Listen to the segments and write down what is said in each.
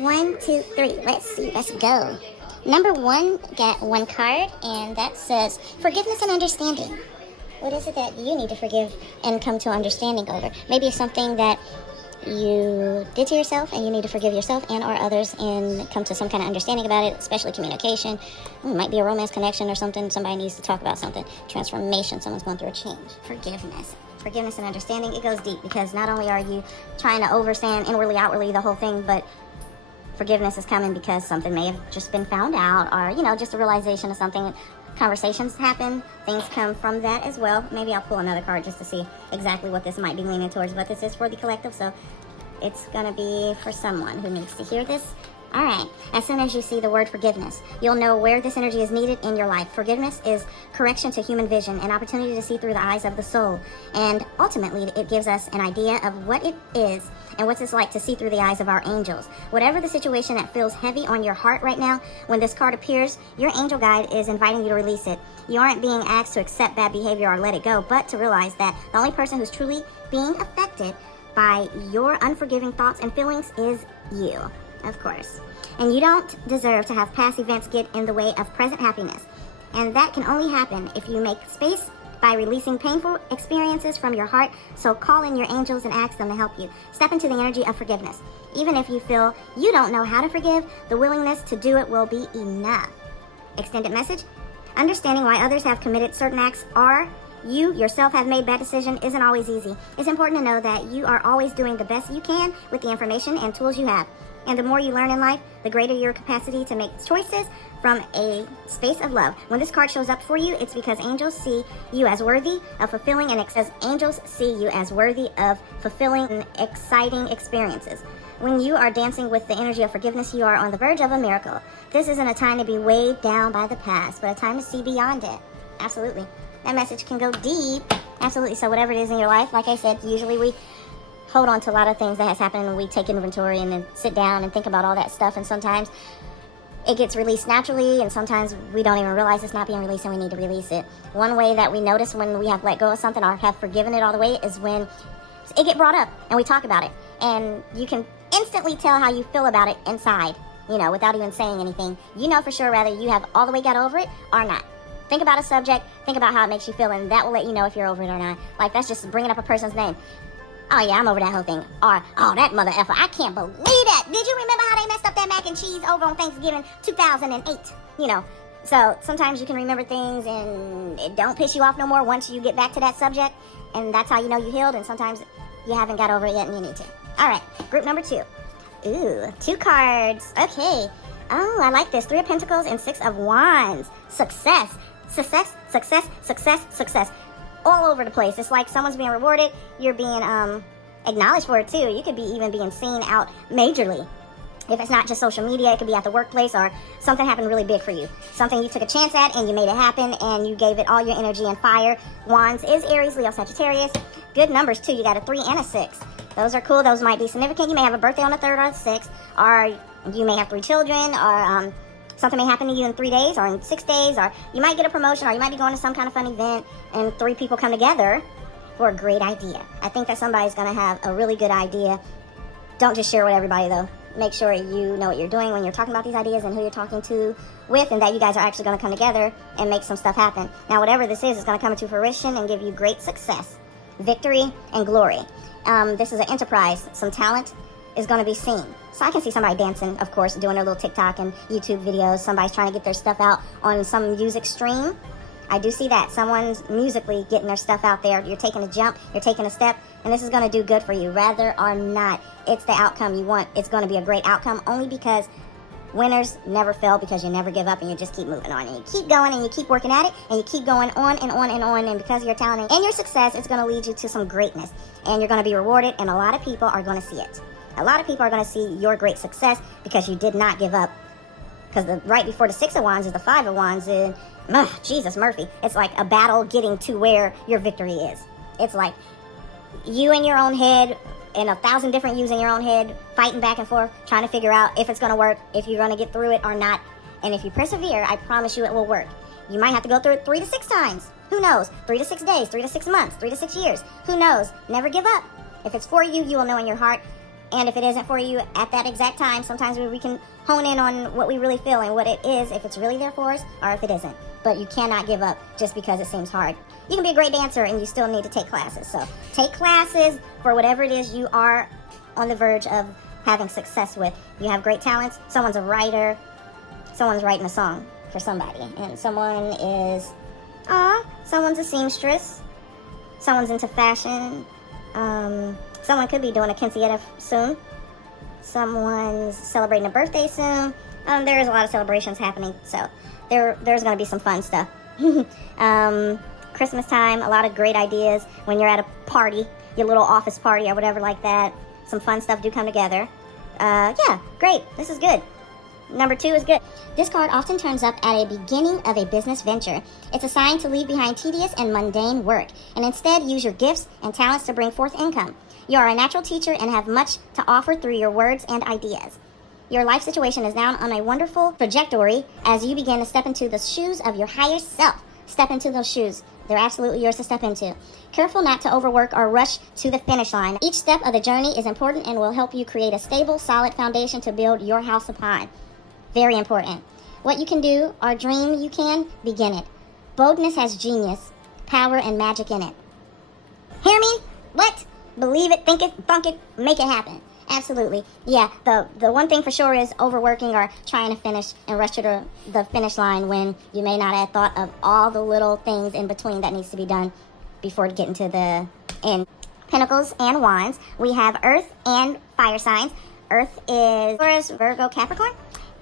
1, 2, 3. Let's see. Let's go. Number 1, got 1 card, and that says forgiveness and understanding. What is it that you need to forgive and come to understanding over? Maybe it's something that you did to yourself and you need to forgive yourself and or others and come to some kind of understanding about it, especially communication. It might be a romance connection or something. Somebody needs to talk about something. Transformation. Someone's going through a change. Forgiveness and understanding. It goes deep because not only are you trying to overstand inwardly, outwardly the whole thing, but forgiveness is coming because something may have just been found out or, just a realization of something. Conversations happen. Things come from that as well. Maybe I'll pull another card just to see exactly what this might be leaning towards. But this is for the collective, so it's going to be for someone who needs to hear this. All right. As soon as you see the word forgiveness, you'll know where this energy is needed in your life. Forgiveness is correction to human vision, an opportunity to see through the eyes of the soul. And ultimately, it gives us an idea of what it is and what it's like to see through the eyes of our angels. Whatever the situation that feels heavy on your heart right now, when this card appears, your angel guide is inviting you to release it. You aren't being asked to accept bad behavior or let it go, but to realize that the only person who's truly being affected by your unforgiving thoughts and feelings is you. Of course. And you don't deserve to have past events get in the way of present happiness. And that can only happen if you make space by releasing painful experiences from your heart. So call in your angels and ask them to help you. Step into the energy of forgiveness. Even if you feel you don't know how to forgive, the willingness to do it will be enough. Extended message. Understanding why others have committed certain acts or you yourself have made bad decisions isn't always easy. It's important to know that you are always doing the best you can with the information and tools you have. And the more you learn in life, the greater your capacity to make choices from a space of love. When this card shows up for you, it's because angels see you as worthy of fulfilling and exciting experiences. When you are dancing with the energy of forgiveness, you are on the verge of a miracle. This isn't a time to be weighed down by the past, but a time to see beyond it. Absolutely. That message can go deep. Absolutely. So whatever it is in your life, like I said, usually we hold on to a lot of things that has happened and we take inventory and then sit down and think about all that stuff, and sometimes it gets released naturally and sometimes we don't even realize it's not being released and we need to release it. One way that we notice when we have let go of something or have forgiven it all the way is when it get brought up and we talk about it, and you can instantly tell how you feel about it inside, without even saying anything. You know for sure whether you have all the way got over it or not. Think about a subject, think about how it makes you feel, and that will let you know if you're over it or not. Like, that's just bringing up a person's name. Oh yeah, I'm over that whole thing. Or, oh, that mother effer, I can't believe that. Did you remember how they messed up that mac and cheese over on Thanksgiving 2008? So sometimes you can remember things and it don't piss you off no more once you get back to that subject. And that's how you know you healed, and sometimes you haven't got over it yet and you need to. All right, group number 2. Ooh, 2 cards. Okay. Oh, I like this. 3 of Pentacles and 6 of Wands. Success. All over the place. It's like someone's being rewarded. You're being acknowledged for it too. You could be even being seen out majorly. If it's not just social media, it could be at the workplace or something happened really big for you. Something you took a chance at and you made it happen and you gave it all your energy and fire. Wands is Aries, Leo, Sagittarius. Good numbers too. You got a 3 and a 6. Those are cool. Those might be significant. You may have a birthday on the 3rd or the 6th, or you may have 3 children, or something may happen to you in 3 days or in 6 days, or you might get a promotion, or you might be going to some kind of fun event and 3 people come together for a great idea. I think that somebody's going to have a really good idea. Don't just share with everybody though. Make sure you know what you're doing when you're talking about these ideas and who you're talking to with, and that you guys are actually going to come together and make some stuff happen. Now, whatever this is going to come into fruition and give you great success, victory, and glory. This is an enterprise. Some talent is going to be seen. So I can see somebody dancing, of course, doing their little TikTok and YouTube videos. Somebody's trying to get their stuff out on some music stream. I do see that. Someone's musically getting their stuff out there. You're taking a jump, you're taking a step, and this is going to do good for you. Whether or not it's the outcome you want, it's going to be a great outcome, only because winners never fail, because you never give up and you just keep moving on. And you keep going and you keep working at it and you keep going on and on and on. And because of your talent and your success, it's going to lead you to some greatness. And you're going to be rewarded, and a lot of people are going to see it. A lot of people are going to see your great success because you did not give up. Because right before the 6 of Wands is the 5 of Wands. And, Jesus Murphy. It's like a battle getting to where your victory is. It's like you in your own head and 1,000 different yous in your own head fighting back and forth, trying to figure out if it's going to work, if you're going to get through it or not. And if you persevere, I promise you it will work. You might have to go through it 3 to 6 times. Who knows? 3 to 6 days, 3 to 6 months, 3 to 6 years. Who knows? Never give up. If it's for you, you will know in your heart And if it isn't for you at that exact time, sometimes we can hone in on what we really feel and what it is, if it's really there for us or if it isn't. But you cannot give up just because it seems hard. You can be a great dancer and you still need to take classes. So take classes for whatever it is you are on the verge of having success with. You have great talents. Someone's a writer. Someone's writing a song for somebody. And someone's a seamstress. Someone's into fashion. Someone could be doing a quinceañera soon. Someone's celebrating a birthday soon. There's a lot of celebrations happening, so there's going to be some fun stuff. Christmas time, a lot of great ideas when you're at a party, your little office party or whatever like that. Some fun stuff do come together. Yeah, great. This is good. Number 2 is good. This card often turns up at a beginning of a business venture. It's a sign to leave behind tedious and mundane work and instead use your gifts and talents to bring forth income. You are a natural teacher and have much to offer through your words and ideas. Your life situation is now on a wonderful trajectory as you begin to step into the shoes of your higher self. Step into those shoes. They're absolutely yours to step into. Careful not to overwork or rush to the finish line. Each step of the journey is important and will help you create a stable, solid foundation to build your house upon. Very important. What you can do or dream you can, begin it. Boldness has genius, power, and magic in it. Hear me? What? Believe it, think it, thunk it, make it happen. Absolutely. Yeah, the one thing for sure is overworking or trying to finish and rush to the finish line when you may not have thought of all the little things in between that needs to be done before getting to the end. Pentacles and Wands. We have Earth and Fire signs. Earth is Taurus, Virgo, Capricorn.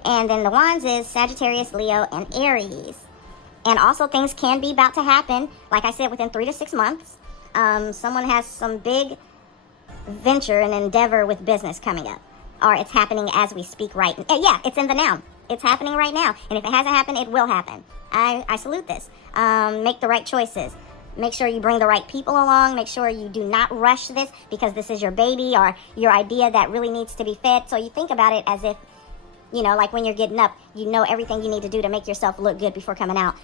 And then the Wands is Sagittarius, Leo, and Aries. And also things can be about to happen, like I said, within 3 to 6 months. Someone has some big venture and endeavor with business coming up. Or it's happening as we speak right now. Yeah, it's in the now. It's happening right now. And if it hasn't happened, it will happen. I salute this. Make the right choices. Make sure you bring the right people along. Make sure you do not rush this because this is your baby or your idea that really needs to be fed. So you think about it as if, you know, like when you're getting up, you know everything you need to do to make yourself look good before coming out.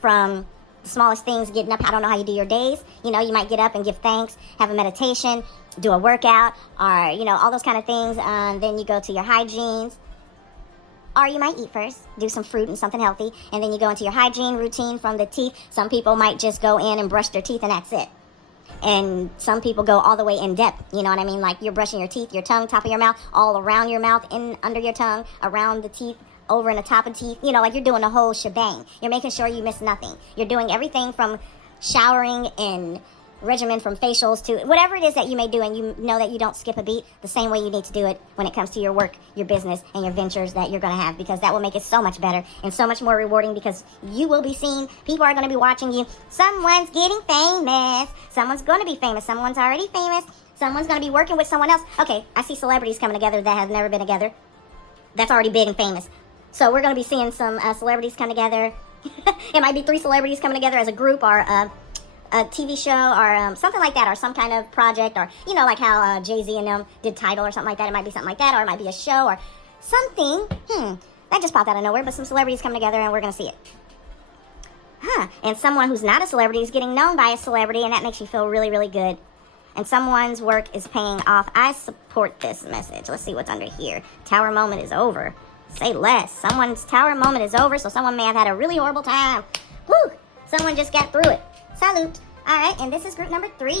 From the smallest things, getting up, I don't know how you do your days. You know, you might get up and give thanks, have a meditation, do a workout, or, you know, all those kind of things. Then you go to your hygiene. Or you might eat first, do some fruit and something healthy, and then you go into your hygiene routine from the teeth. Some people might just go in and brush their teeth and that's it. And some people go all the way in depth, you know what I mean? Like you're brushing your teeth, your tongue, top of your mouth, all around your mouth, in under your tongue, around the teeth, over in the top of teeth. You know, like you're doing the whole shebang. You're making sure you miss nothing. You're doing everything from showering and regimen, from facials to whatever it is that you may do, and you know that you don't skip a beat, the same way you need to do it when it comes to your work, your business, and your ventures that you're going to have, because that will make it so much better and so much more rewarding, because you will be seen. People are going to be watching you. Someone's getting famous. Someone's going to be famous. Someone's already famous. Someone's going to be working with someone else. Okay, I see celebrities coming together that have never been together. That's already big and famous. So we're going to be seeing some celebrities come together. It might be 3 celebrities coming together as a group, or a TV show, or something like that, or some kind of project, or, you know, like how Jay-Z and them did Tidal or something like that. It might be something like that, or it might be a show or something. That just popped out of nowhere, but some celebrities coming together and we're going to see it. And someone who's not a celebrity is getting known by a celebrity, and that makes you feel really, really good. And someone's work is paying off. I support this message. Let's see what's under here. Tower moment is over. Say less. Someone's tower moment is over, so someone may have had a really horrible time. Woo! Someone just got through it. Salute. All right, and this is group number 3.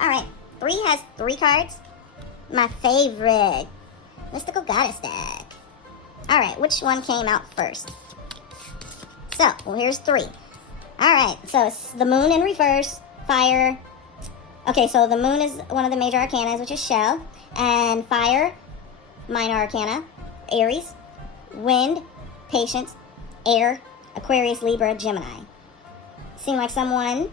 All right, 3 has 3 cards. My favorite. Mystical Goddess deck. All right, which one came out first? So, well, here's 3. All right, so it's the moon in reverse, fire. Okay, so the moon is one of the major arcana, which is shell. And fire, minor arcana, Aries. Wind, patience. Air, Aquarius, Libra, Gemini. Seem like someone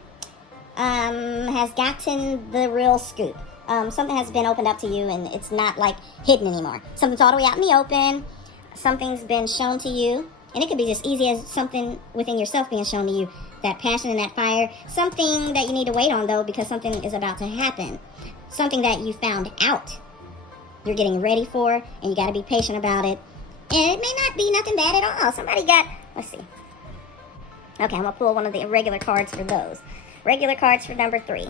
has gotten the real scoop. Something has been opened up to you, and it's not like hidden anymore. Something's all the way out in the open. Something's been shown to you, and it could be just easy as something within yourself being shown to you. That passion and that fire. Something that you need to wait on, though, because something is about to happen. Something that you found out you're getting ready for, and you got to be patient about it. And it may not be nothing bad at all. Somebody got, let's see. Okay, I'm going to pull one of the regular cards for those. Regular cards for number 3.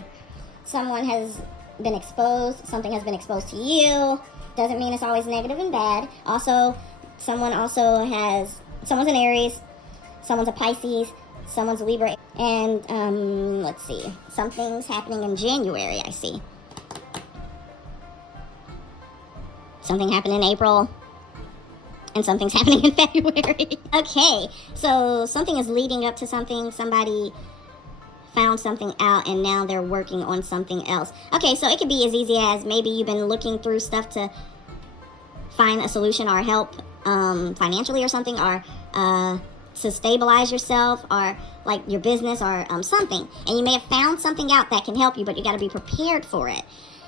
Someone has been exposed. Something has been exposed to you. Doesn't mean it's always negative and bad. Also, someone's an Aries, someone's a Pisces, someone's a Libra, and let's see, something's happening in January, I see. Something happened in April, and something's happening in February. Okay, so something is leading up to something. Somebody found something out, and now they're working on something else. Okay, so it could be as easy as maybe you've been looking through stuff to find a solution or help financially or something, or to stabilize yourself, or like your business, or something. And you may have found something out that can help you, but you got to be prepared for it,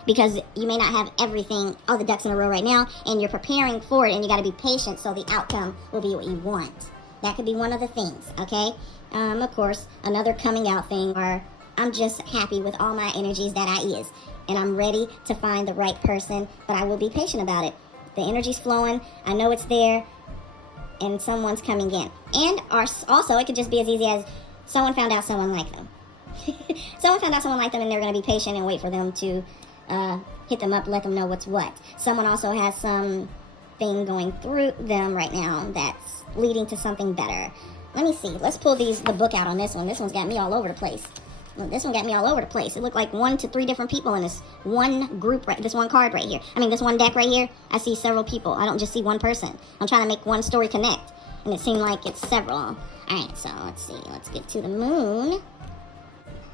because you may not have everything, all the ducks in a row right now, and you're preparing for it, and you got to be patient so the outcome will be what you want. That could be one of the things, okay? Of course, another coming out thing, or I'm just happy with all my energies that I is, and I'm ready to find the right person, but I will be patient about it. The energy's flowing, I know it's there, and someone's coming in. And also, it could just be as easy as someone found out someone liked them. Someone found out someone liked them, and they're going to be patient and wait for them to hit them up, let them know what's what. Someone also has something going through them right now that's leading to something better. Let me see. Let's pull the book out on this one. This one's got me all over the place. This one got me all over the place. It looked like 1 to 3 different people in this one group, this one card right here. I mean, this one deck right here, I see several people. I don't just see one person. I'm trying to make one story connect, and it seemed like it's several. All right, so let's see. Let's get to the moon.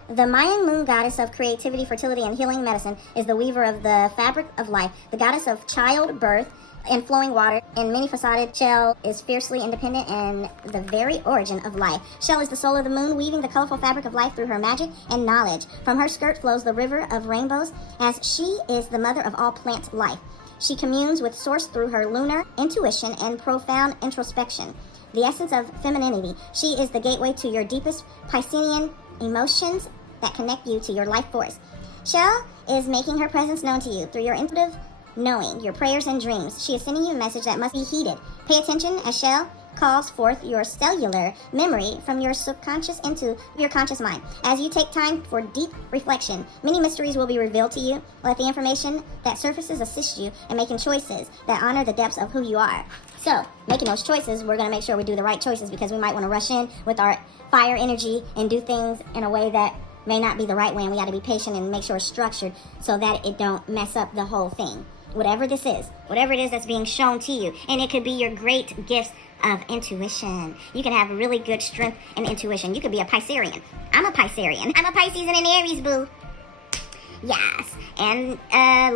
The Mayan moon goddess of creativity, fertility, and healing medicine is the weaver of the fabric of life, the goddess of childbirth and flowing water, and many-faceted. Shell is fiercely independent and the very origin of life. Shell is the soul of the moon, weaving the colorful fabric of life through her magic and knowledge. From her skirt flows the river of rainbows, as she is the mother of all plant life. She communes with Source through her lunar intuition and profound introspection. The essence of femininity, she is the gateway to your deepest Piscean emotions that connect you to your life force. Shell is making her presence known to you through your intuitive knowing, your prayers and dreams. She is sending you a message that must be heeded. Pay attention as Shell calls forth your cellular memory from your subconscious into your conscious mind. As you take time for deep reflection, many mysteries will be revealed to you. Let the information that surfaces assist you in making choices that honor the depths of who you are. So, making those choices, we're going to make sure we do the right choices, because we might want to rush in with our fire energy and do things in a way that may not be the right way, and we got to be patient and make sure it's structured so that it don't mess up the whole thing. Whatever this is, whatever it is that's being shown to you, and it could be your great gifts of intuition. You can have really good strength and intuition. You could be a Piscean. I'm a Piscean. I'm a Pisces and an Aries, boo. Yes, and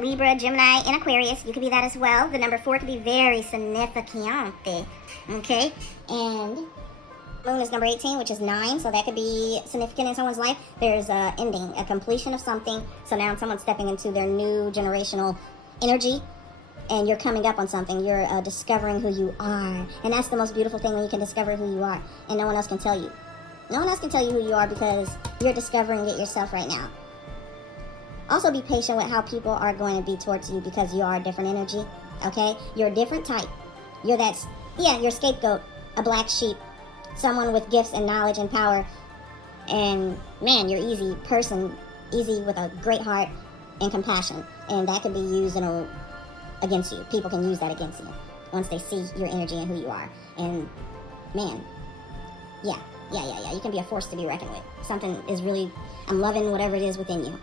Libra, Gemini, and Aquarius. You could be that as well. The number 4 could be very significant. Okay, and moon is number 18, which is 9, so that could be significant in someone's life. There's a ending, a completion of something. So now someone's stepping into their new generational energy, and you're coming up on something. You're discovering who you are, and that's the most beautiful thing, when you can discover who you are, and no one else can tell you. No one else can tell you who you are, because you're discovering it yourself right now. Also, be patient with how people are going to be towards you, because you are a different energy. Okay, you're a different type. You're your scapegoat, a black sheep, someone with gifts and knowledge and power, and man, you're easy person, easy with a great heart and compassion, and that can be used against you. People can use that against you once they see your energy and who you are. And man, yeah, you can be a force to be reckoned with. Something is really, I'm loving whatever it is within you.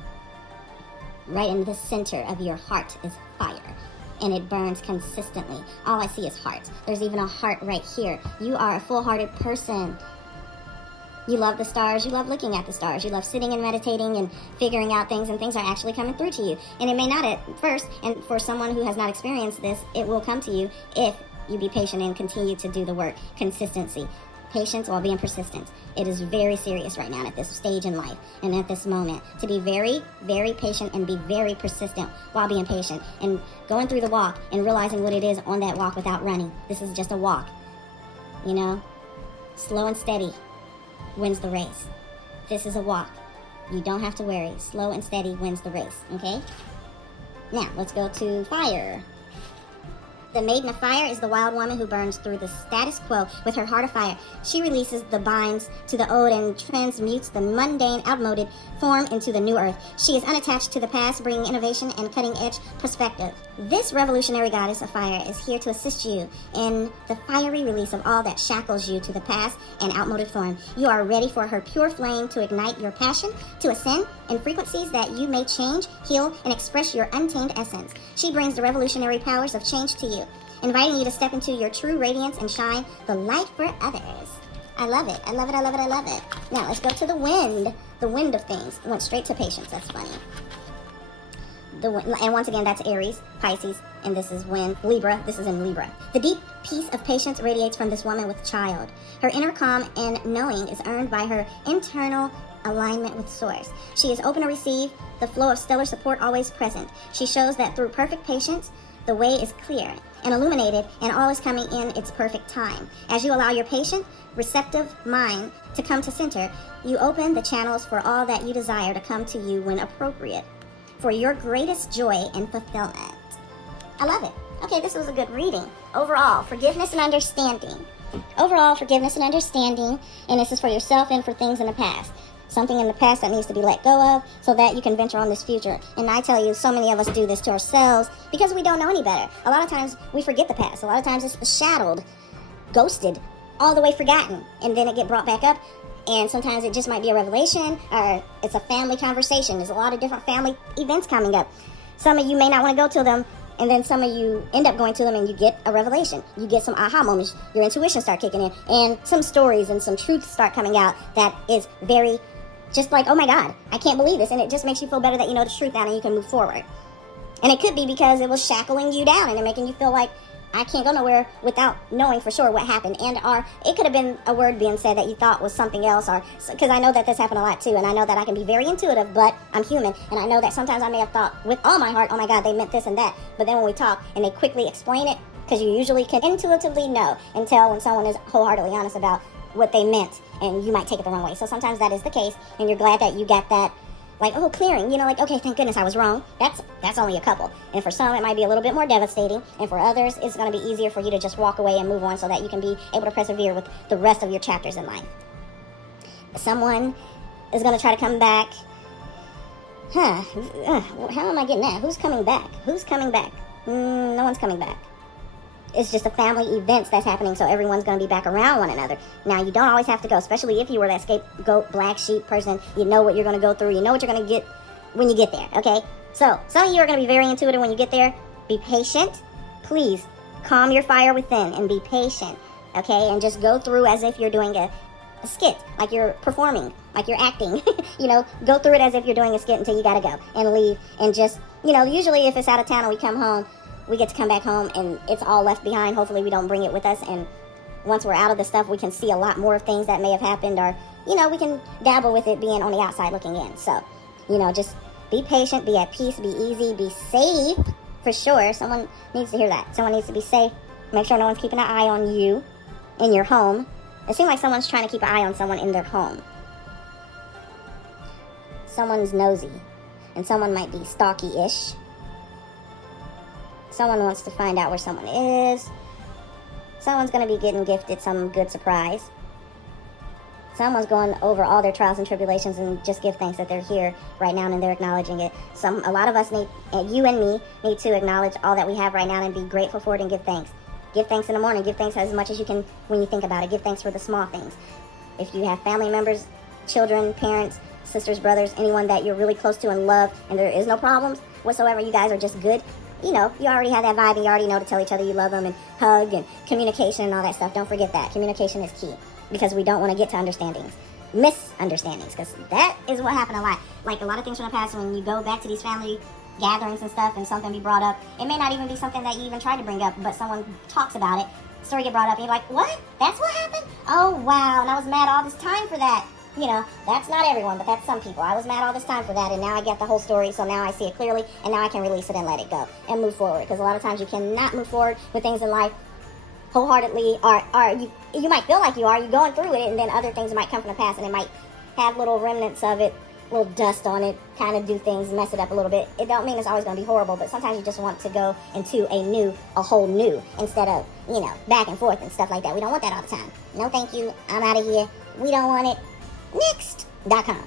Right in the center of your heart is fire, and it burns consistently. All I see is heart. There's even a heart right here. You are a full-hearted person. You love the stars. You love looking at the stars. You love sitting and meditating and figuring out things, and things are actually coming through to you. And it may not at first, and for someone who has not experienced this, it will come to you if you be patient and continue to do the work. Consistency. Patience while being persistent. It is very serious right now at this stage in life and at this moment to be very, very patient and be very persistent while being patient and going through the walk and realizing what it is on that walk without running. This is just a walk. You know, slow and steady wins the race. This is a walk. You don't have to worry. Slow and steady wins the race, okay? Now, let's go to fire. The Maiden of Fire is the wild woman who burns through the status quo with her heart of fire. She releases the binds to the old and transmutes the mundane, outmoded form into the new earth. She is unattached to the past, bringing innovation and cutting-edge perspective. This revolutionary goddess of fire is here to assist you in the fiery release of all that shackles you to the past and outmoded form. You are ready for her pure flame to ignite your passion, to ascend in frequencies that you may change, heal, and express your untamed essence. She brings the revolutionary powers of change to you, inviting you to step into your true radiance and shine the light for others. I love it. I love it. I love it. I love it. Now, let's go to the wind. The wind of things. Went straight to patience. That's funny. And once again, that's Aries, Pisces, and this is when Libra. This is in Libra. The deep peace of patience radiates from this woman with child. Her inner calm and knowing is earned by her internal alignment with Source. She is open to receive the flow of stellar support always present. She shows that through perfect patience, the way is clear and illuminated, and all is coming in its perfect time. As you allow your patient, receptive mind to come to center, you open the channels for all that you desire to come to you when appropriate, for your greatest joy and fulfillment. I love it. Okay, this was a good reading. Overall, forgiveness and understanding. Overall, forgiveness and understanding, and this is for yourself and for things in the past. Something in the past that needs to be let go of so that you can venture on this future. And I tell you, so many of us do this to ourselves because we don't know any better. A lot of times we forget the past. A lot of times it's shadowed, ghosted, all the way forgotten, and then it get brought back up. And sometimes it just might be a revelation, or it's a family conversation. There's a lot of different family events coming up. Some of you may not want to go to them, and then some of you end up going to them and you get a revelation. You get some aha moments. Your intuition start kicking in, and some stories and some truths start coming out that is very just like, oh my God, I can't believe this. And it just makes you feel better that you know the truth now and you can move forward. And it could be because it was shackling you down and making you feel like, I can't go nowhere without knowing for sure what happened. And or it could have been a word being said that you thought was something else, or because I know that this happened a lot too, and I know that I can be very intuitive, but I'm human, and I know that sometimes I may have thought with all my heart, oh my God, they meant this and that. But then when we talk and they quickly explain it, because you usually can intuitively know and tell when someone is wholeheartedly honest about what they meant, and you might take it the wrong way. So sometimes that is the case, and you're glad that you got that, like, oh, clearing, you know, like, okay, thank goodness I was wrong. That's only a couple. And for some, it might be a little bit more devastating, and for others, it's going to be easier for you to just walk away and move on so that you can be able to persevere with the rest of your chapters in life. Someone is going to try to come back. How am I getting that? Who's coming back? Who's coming back? No one's coming back. It's just a family events that's happening, so everyone's going to be back around one another. Now, you don't always have to go, especially if you were that scapegoat, black sheep person. You know what you're going to go through. You know what you're going to get when you get there, okay? So, some of you are going to be very intuitive when you get there. Be patient. Please, calm your fire within and be patient, okay? And just go through as if you're doing a skit, like you're performing, like you're acting. You know, go through it as if you're doing a skit until you got to go and leave. And just, you know, usually if it's out of town and we come home, we get to come back home and it's all left behind. Hopefully we don't bring it with us. And once we're out of the stuff, we can see a lot more of things that may have happened, or, you know, we can dabble with it being on the outside looking in. So, you know, just be patient, be at peace, be easy, be safe for sure. Someone needs to hear that. Someone needs to be safe. Make sure no one's keeping an eye on you in your home. It seems like someone's trying to keep an eye on someone in their home. Someone's nosy, and someone might be stalky-ish. Someone wants to find out where someone is. Someone's going to be getting gifted some good surprise. Someone's going over all their trials and tribulations and just give thanks that they're here right now and they're acknowledging it. A lot of us need, and you and me, need to acknowledge all that we have right now and be grateful for it and give thanks. Give thanks in the morning. Give thanks as much as you can when you think about it. Give thanks for the small things. If you have family members, children, parents, sisters, brothers, anyone that you're really close to and love, and there is no problems whatsoever, you guys are just good, you know, you already have that vibe and you already know to tell each other you love them and hug and communication and all that stuff. Don't forget that. Communication is key because we don't want to get to misunderstandings, because that is what happened a lot. Like a lot of things from the past, when you go back to these family gatherings and stuff and something be brought up, it may not even be something that you even tried to bring up, but someone talks about it, story get brought up, and you're like, what? That's what happened? Oh, wow, and I was mad all this time for that. You know, that's not everyone, but that's some people. I was mad all this time for that, and now I get the whole story, so now I see it clearly, and now I can release it and let it go and move forward. Because a lot of times you cannot move forward with things in life wholeheartedly, or you might feel like you are, you're going through it, and then other things might come from the past, and it might have little remnants of it little dust on it, kind of do things, mess it up a little bit. It don't mean it's always going to be horrible, but sometimes you just want to go into a whole new, instead of, back and forth and stuff like that. We don't want that all the time. No, thank you. I'm out of here. We don't want it. Next.com.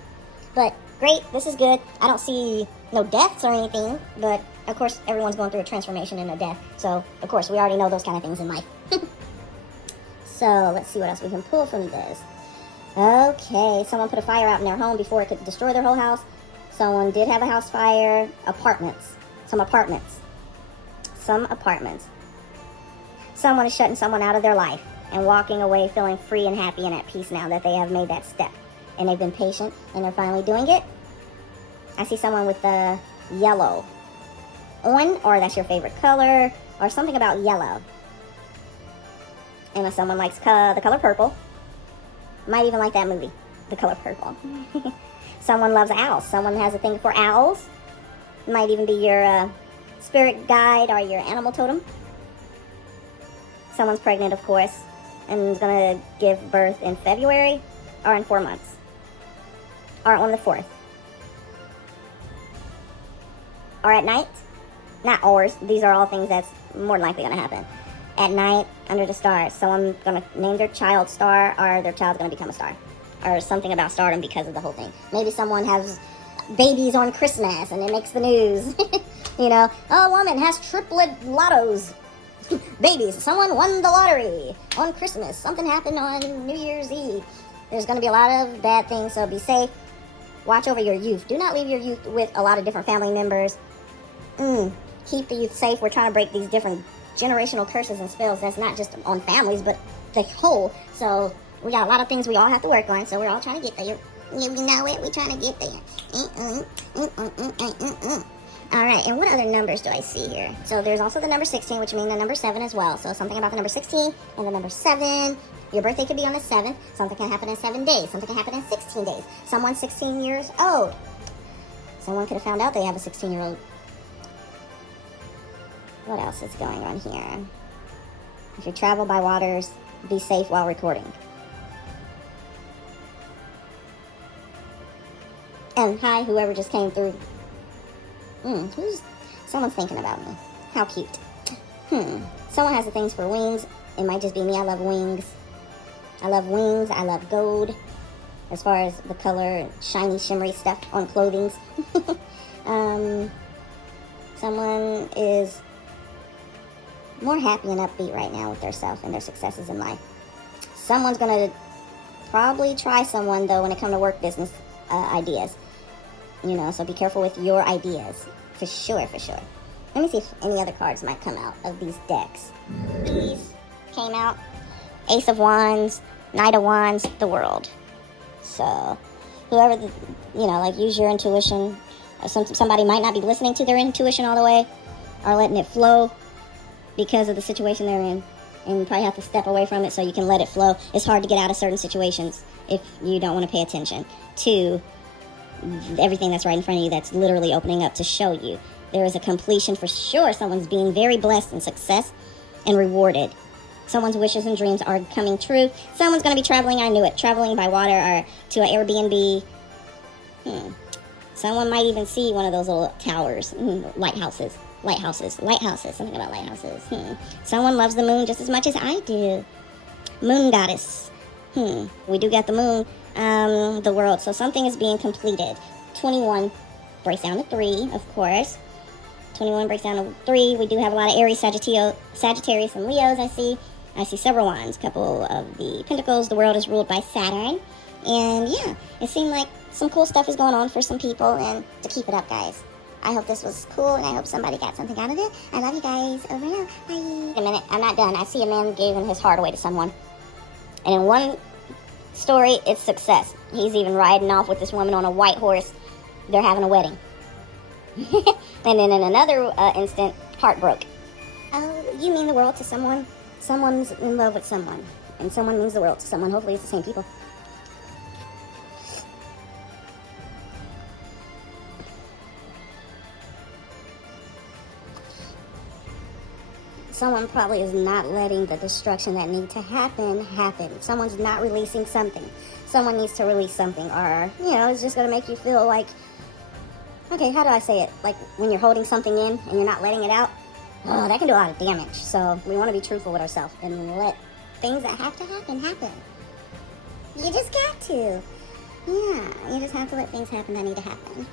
But great. This is good. I don't see no deaths or anything, but of course, everyone's going through a transformation and a death. So, of course, we already know those kind of things in life. So, let's see what else we can pull from this. Okay, someone put a fire out in their home before it could destroy their whole house. Someone did have a house fire. Some apartments. Someone is shutting someone out of their life and walking away feeling free and happy and at peace now that they have made that step. And they've been patient and they're finally doing it. I see someone with the yellow on, or that's your favorite color, or something about yellow. And if someone likes the color purple, might even like that movie, The Color Purple. Someone loves owls. Someone has a thing for owls. Might even be your spirit guide or your animal totem. Someone's pregnant, of course, and is going to give birth in February or in 4 months. Or on the 4th. Or at night. Not ors. These are all things that's more than likely going to happen. At night, under the stars, someone's going to name their child Star, or their child's going to become a star. Or something about stardom because of the whole thing. Maybe someone has babies on Christmas and it makes the news. A woman has triplet lottos. Babies. Someone won the lottery on Christmas. Something happened on New Year's Eve. There's going to be a lot of bad things, so be safe. Watch over your youth. Do not leave your youth with a lot of different family members. Keep the youth safe. We're trying to break these different generational curses and spells. That's not just on families, but the whole. So we got a lot of things we all have to work on. So we're all trying to get there. You know it. We're trying to get there. All right. And what other numbers do I see here? So there's also the number 16, which means the number 7 as well. So something about the number 16 and the number 7. Your birthday could be on the 7th. Something can happen in 7 days. Something can happen in 16 days. Someone's 16 years old. Someone could have found out they have a 16-year-old. What else is going on here? If you travel by waters, be safe while recording. And hi, whoever just came through. Someone's thinking about me. How cute. Someone has the things for wings. It might just be me. I love wings. I love wings. I love gold. As far as the color, shiny, shimmery stuff on clothing. Someone is more happy and upbeat right now with their self and their successes in life. Someone's going to probably try someone, though, when it comes to work business ideas. So be careful with your ideas. For sure. Let me see if any other cards might come out of these decks. These came out. Ace of Wands, Knight of Wands, the World. So, whoever, use your intuition. Somebody might not be listening to their intuition all the way or letting it flow because of the situation they're in, and you probably have to step away from it so you can let it flow. It's hard to get out of certain situations if you don't want to pay attention to everything that's right in front of you that's literally opening up to show you. There is a completion for sure. Someone's being very blessed in success and rewarded. Someone's wishes and dreams are coming true. Someone's going to be traveling, I knew it, traveling by water or to an Airbnb. Someone might even see one of those little towers, lighthouses, something about lighthouses. Someone loves the moon just as much as I do. Moon goddess. We do got the moon, the world. So something is being completed. 21 breaks down to 3, of course. 21 breaks down to 3. We do have a lot of Aries, Sagittarius, and Leos, I see. I see several wands, couple of the pentacles. The world is ruled by Saturn. And yeah, it seemed like some cool stuff is going on for some people, and to keep it up, guys. I hope this was cool, and I hope somebody got something out of it. I love you guys. Over now. Bye. Wait a minute. I'm not done. I see a man giving his heart away to someone. And in one story, it's success. He's even riding off with this woman on a white horse. They're having a wedding. And then in another instant, heartbroke. Oh, you mean the world to someone? Someone's in love with someone. And someone means the world to someone. Hopefully it's the same people. Someone probably is not letting the destruction that needs to happen. Someone's not releasing something. someone needs to release something, or, you know, it's just going to make you feel like, okay, how do I say it? Like when you're holding something in and you're not letting it out, oh, that can do a lot of damage. So we want to be truthful with ourselves and let things that have to happen, happen. You just got to. Yeah, you just have to let things happen that need to happen.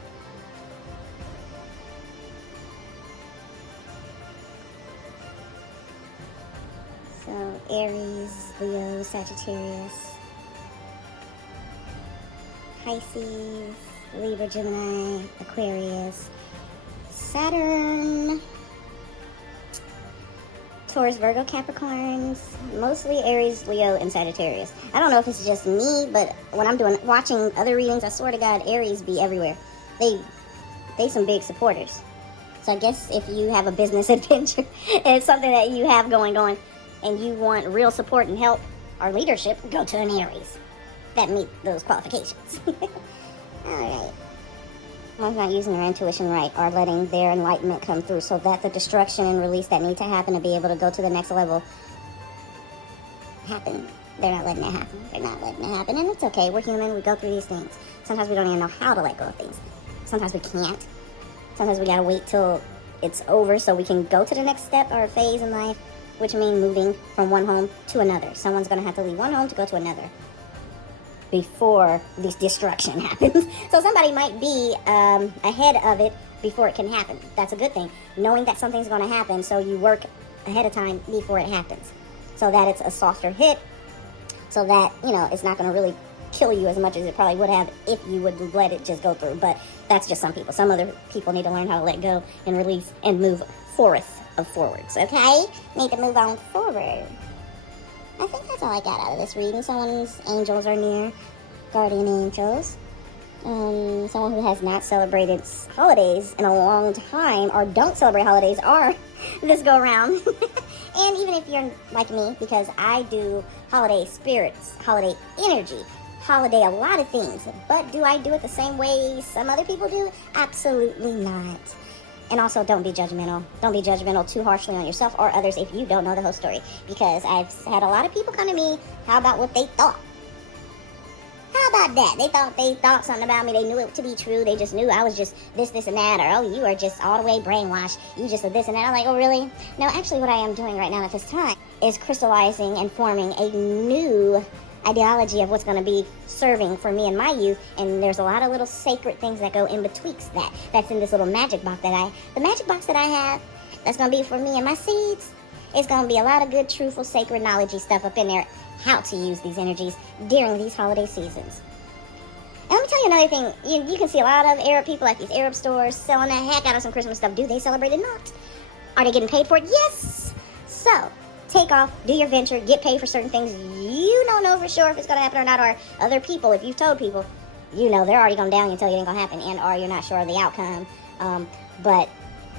So Aries, Leo, Sagittarius, Pisces, Libra, Gemini, Aquarius, Saturn, Taurus, Virgo, Capricorns, mostly Aries, Leo, and Sagittarius. I don't know if it's just me, but when I'm watching other readings, I swear to God, Aries be everywhere. They some big supporters. So I guess if you have a business adventure and it's something that you have going on and you want real support and help or leadership, go to an Aries that meet those qualifications. Alright. Someone's not using their intuition right or letting their enlightenment come through, so that the destruction and release that need to happen to be able to go to the next level happen. They're not letting it happen. They're not letting it happen. And it's okay. We're human. We go through these things. Sometimes we don't even know how to let go of things. Sometimes we can't. Sometimes we gotta wait till it's over so we can go to the next step or phase in life, which means moving from one home to another. Someone's gonna have to leave one home to go to another before this destruction happens. So somebody might be ahead of it before it can happen. That's a good thing. Knowing that something's going to happen, so you work ahead of time before it happens. So that it's a softer hit, so that, you know, it's not going to really kill you as much as it probably would have if you would let it just go through. But that's just some people. Some other people need to learn how to let go and release and move forwards, okay? Need to move on forward. I think that's all I got out of this reading. Someone's angels are near, guardian angels. Someone who has not celebrated holidays in a long time, or don't celebrate holidays, or this go around. And even if you're like me, because I do holiday spirits, holiday energy, holiday a lot of things. But do I do it the same way some other people do? Absolutely not. And also, don't be judgmental. Don't be judgmental too harshly on yourself or others if you don't know the whole story. Because I've had a lot of people come to me, how about what they thought? How about that? They thought something about me. They knew it to be true. They just knew I was just this, and that. Or, oh, you are just all the way brainwashed. You just a this and that. I'm like, oh, really? No, actually, what I am doing right now at this time is crystallizing and forming a new ideology of what's going to be serving for me in my youth, and there's a lot of little sacred things that go in betwixt that. That's in this little magic box that I have, that's going to be for me and my seeds. It's going to be a lot of good, truthful, sacred, knowledge-y stuff up in there, how to use these energies during these holiday seasons. And let me tell you another thing, you can see a lot of Arab people at these Arab stores selling the heck out of some Christmas stuff. Do they celebrate it? Not. Are they getting paid for it? Yes. So, take off, do your venture, get paid for certain things. You don't know for sure if it's going to happen or not, or other people, if you've told people, you know they're already going down and tell you it ain't going to happen, and or you're not sure of the outcome.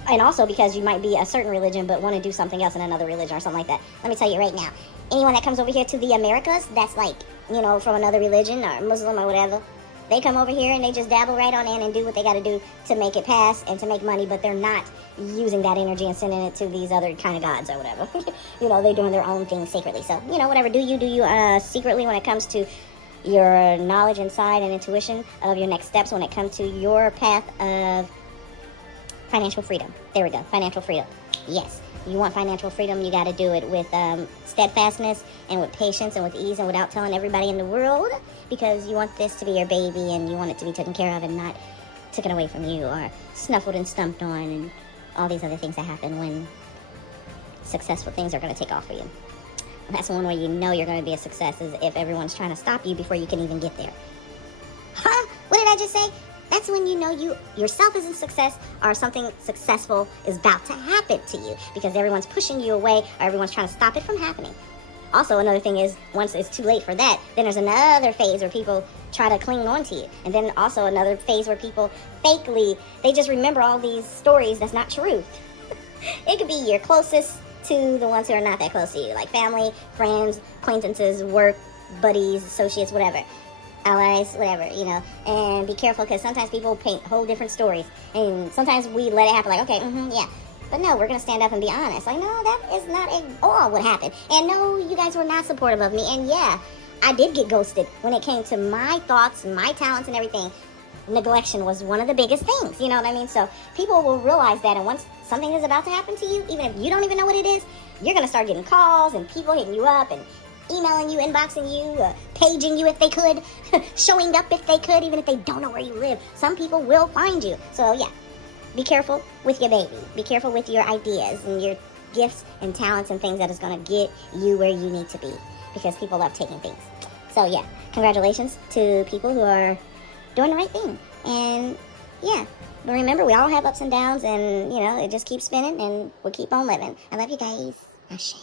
And also because you might be a certain religion but want to do something else in another religion or something like that. Let me tell you right now, anyone that comes over here to the Americas, that's like, you know, from another religion or Muslim or whatever, they come over here and they just dabble right on in and do what they got to do to make it pass and to make money, but they're not using that energy and sending it to these other kind of gods or whatever. You know, they're doing their own thing secretly. So, you know, whatever, do you secretly when it comes to your knowledge inside and intuition of your next steps when it comes to your path of financial freedom. There we go, financial freedom. Yes, you want financial freedom, you got to do it with steadfastness and with patience and with ease and without telling everybody in the world, because you want this to be your baby and you want it to be taken care of and not taken away from you or snuffled and stumped on and all these other things that happen when successful things are going to take off for you. That's one way you know you're going to be a success, is if everyone's trying to stop you before you can even get there. Huh? What did I just say? That's when you know you yourself is a success, or something successful is about to happen to you, because everyone's pushing you away or everyone's trying to stop it from happening. Also, another thing is, once it's too late for that, then there's another phase where people try to cling on to you. And then also another phase where people they just remember all these stories that's not true. It could be your closest to the ones who are not that close to you, like family, friends, acquaintances, work, buddies, associates, whatever. Allies, whatever, you know, and be careful, because sometimes people paint whole different stories, and sometimes we let it happen, like, okay, yeah, but no, we're going to stand up and be honest, like, no, that is not at all what happened, and no, you guys were not supportive of me, and yeah, I did get ghosted when it came to my thoughts and my talents and everything. Neglection was one of the biggest things, you know what I mean? So people will realize that, and once something is about to happen to you, even if you don't even know what it is, you're going to start getting calls and people hitting you up and emailing you, inboxing you, paging you if they could, showing up if they could, even if they don't know where you live. Some people will find you. So yeah, be careful with your baby. Be careful with your ideas and your gifts and talents and things that is going to get you where you need to be, because people love taking things. So yeah, congratulations to people who are doing the right thing. And yeah, but remember, we all have ups and downs, and you know, it just keeps spinning and we'll keep on living. I love you guys. Ashe.